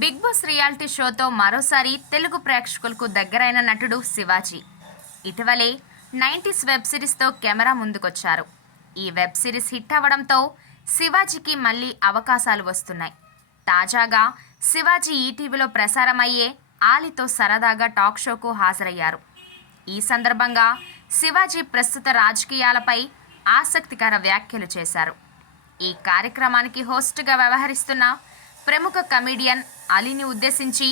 Big boss reality షోతో మరోసారి తెలుగు ప్రేక్షకులకు దగ్గరైన నటుడు శివాజీ. ఇటీవలే 90s వెబ్ సిరీస్తో కెమెరా ముందుకొచ్చారు. ఈ వెబ్ సిరీస్ హిట్ అవ్వడంతో శివాజీకి మళ్ళీ అవకాశాలు వస్తున్నాయి. తాజాగా శివాజీ ఈటీవీలో ప్రసారమయ్యే ఆలితో సరదాగా టాక్ షోకు హాజరయ్యారు. ఈ సందర్భంగా శివాజీ ప్రస్తుత రాజకీయాలపై ఆసక్తికర వ్యాఖ్యలు చేశారు. ఈ కార్యక్రమానికి హోస్ట్గా వ్యవహరిస్తున్న ప్రముఖ కమెడియన్ అలీని ఉద్దేశించి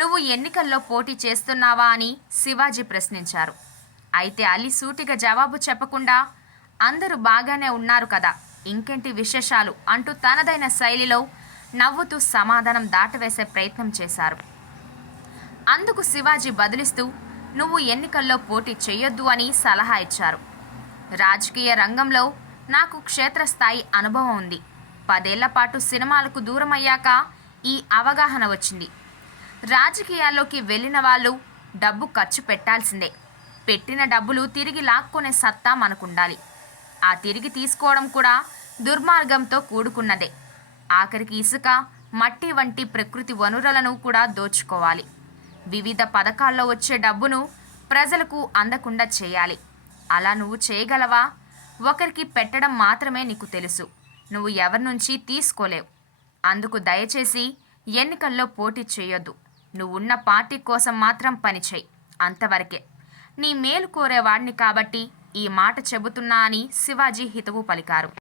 నువ్వు ఎన్నికల్లో పోటీ చేస్తున్నావా అని శివాజీ ప్రశ్నించారు. అయితే అలీ సూటిగా జవాబు చెప్పకుండా అందరూ బాగానే ఉన్నారు కదా, ఇంకేంటి విశేషాలు అంటూ తనదైన శైలిలో నవ్వుతూ సమాధానం దాటవేసే ప్రయత్నం చేశారు. అందుకు శివాజీ బదులిస్తూ నువ్వు ఎన్నికల్లో పోటీ చేయొద్దు అని సలహా ఇచ్చారు. రాజకీయ రంగంలో నాకు క్షేత్రస్థాయి అనుభవం ఉంది. 10 ఏళ్ల పాటు సినిమాలకు దూరమయ్యాక ఈ అవగాహన వచ్చింది. రాజకీయాల్లోకి వెళ్ళిన వాళ్ళు డబ్బు ఖర్చు పెట్టాల్సిందే. పెట్టిన డబ్బులు తిరిగి లాక్కునే సత్తా మనకుండాలి. ఆ తిరిగి తీసుకోవడం కూడా దుర్మార్గంతో కూడుకున్నదే. ఆఖరికి ఇసుక, మట్టి వంటి ప్రకృతి వనరులను కూడా దోచుకోవాలి. వివిధ పథకాల్లో వచ్చే డబ్బును ప్రజలకు అందకుండా చేయాలి. అలా నువ్వు చేయగలవా? ఒకరికి పెట్టడం మాత్రమే నీకు తెలుసు. నువ్వు ఎవరి నుంచి తీసుకోలేవు. అందుకు దయచేసి ఎన్నికల్లో పోటీ చేయొద్దు. నువ్వున్న పార్టీ కోసం మాత్రం పనిచేయి, అంతవరకే. నీ మేలు కోరేవాడిని కాబట్టి ఈ మాట చెబుతున్నా అని శివాజీ హితవు పలికారు.